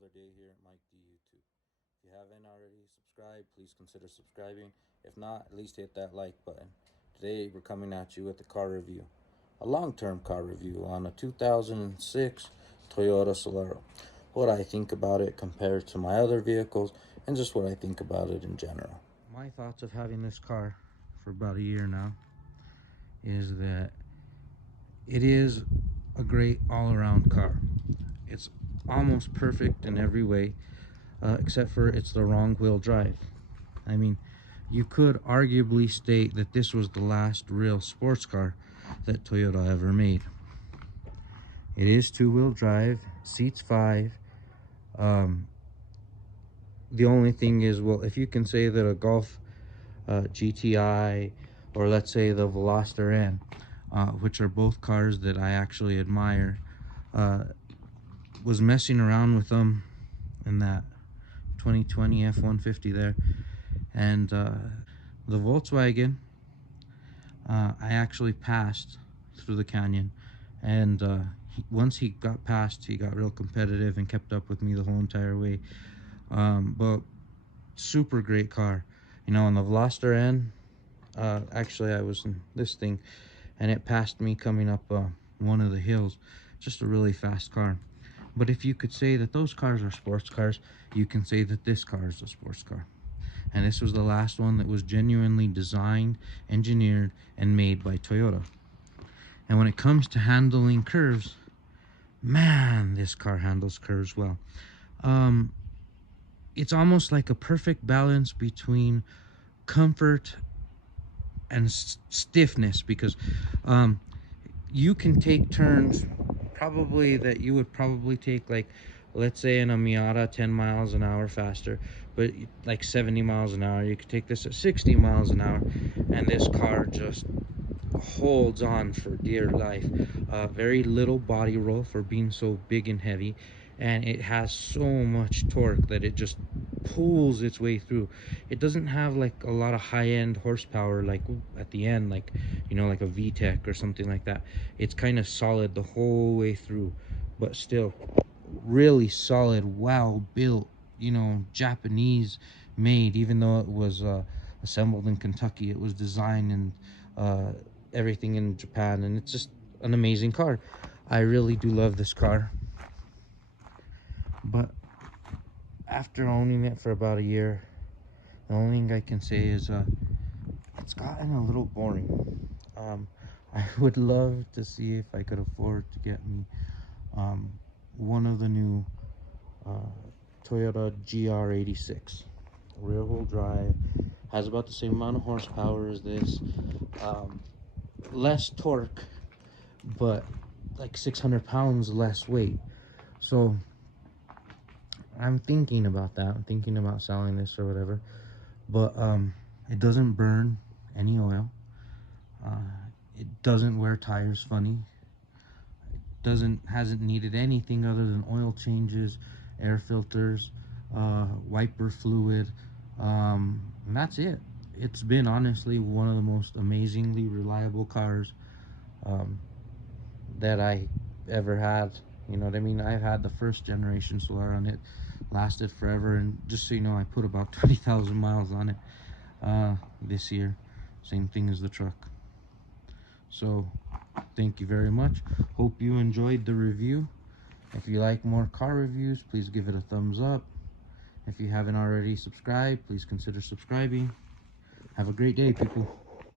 another day here at Mike D YouTube. If you haven't already subscribed, please consider subscribing. If not, at least hit that like button. Today we're coming at you with a car review, a long-term car review on a 2006 Toyota Solara. What I think about it compared to my other vehicles, and just what I think about it in general. My thoughts of having this car for about a year now is that it is a great all-around car. It's almost perfect in every way, except for it's the wrong wheel drive. I mean, you could arguably state that this was the last real sports car that Toyota ever made. It is two-wheel drive, seats 5. The only thing is, well, if you can say that a Golf GTI, or let's say the Veloster N, which are both cars that I actually admire, was messing around with them in that 2020 F-150 there, and the Volkswagen, I actually passed through the canyon, and once he got past, he got real competitive and kept up with me the whole entire way. But super great car, you know. On the Veloster N, actually I was in this thing and it passed me coming up one of the hills. Just a really fast car. But if you could say that those cars are sports cars, you can say that this car is a sports car. And this was the last one that was genuinely designed, engineered, and made by Toyota. And when it comes to handling curves, man, this car handles curves well. It's almost like a perfect balance between comfort and stiffness, because you can take turns probably that you would probably take, like, let's say in a Miata 10 miles an hour faster, but like 70 miles an hour. You could take this at 60 miles an hour, and this car just holds on for dear life. Very little body roll for being so big and heavy, and it has so much torque that it just pulls its way through. It doesn't have like a lot of high-end horsepower like at the end, like, you know, like a VTEC or something like that. It's kind of solid the whole way through, but still really solid, well built, you know, Japanese made. Even though it was assembled in Kentucky, it was designed and everything in Japan, and it's just an amazing car. I really do love this car, but after owning it for about a year, the only thing I can say is it's gotten a little boring. I would love to see if I could afford to get me one of the new Toyota GR86. Rear wheel drive, has about the same amount of horsepower as this, less torque, but like 600 pounds less weight. So I'm thinking about that. I'm thinking about selling this or whatever, but it doesn't burn any oil. It doesn't wear tires funny. Hasn't needed anything other than oil changes, air filters, wiper fluid, and that's it. It's been honestly one of the most amazingly reliable cars that I ever had. You know what I mean? I've had the first generation Solara, and it lasted forever. And just so you know, I put about 20,000 miles on it this year. Same thing as the truck. So thank you very much. Hope you enjoyed the review. If you like more car reviews, please give it a thumbs up. If you haven't already subscribed, please consider subscribing. Have a great day, people.